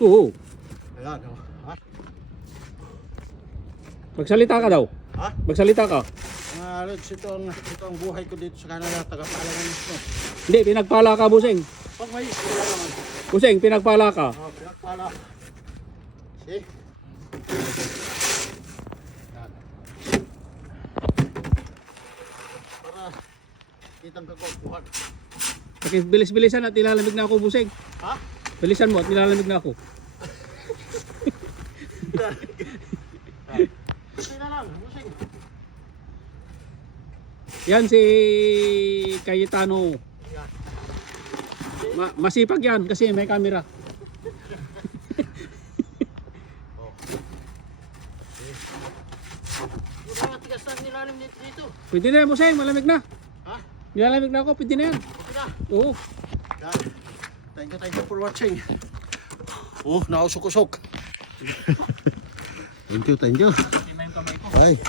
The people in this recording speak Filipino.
Oo. Ayan, oh. Ha? Magsalita ka daw. Ha? Magsalita ka. Mga Lods, ito ang buhay ko dito sa Canada, tagapalangan nito. Hindi, pinagpala ka, Busing. Pag may isla naman. Busing, pinagpala ka. Oh, pinagpala. See? Yan. Para kitang kakukuhan. Okay, bilis-bilisan at nilalamig na ako, Busing. Ha? Bilisan mo at nilalamig na ako. Sige na lang, busing. Yan si Cayetano. Masipag yan kasi may camera. Oh. Yung mga tigas na nilalim dito. Pwede na yan, Busing. Malamig na. Ha? Nilalamig na ako. Pwede na yan. Okay na. Oo. Yan. Thank you for watching. Oh, nausok-usok. Thank you. Ay.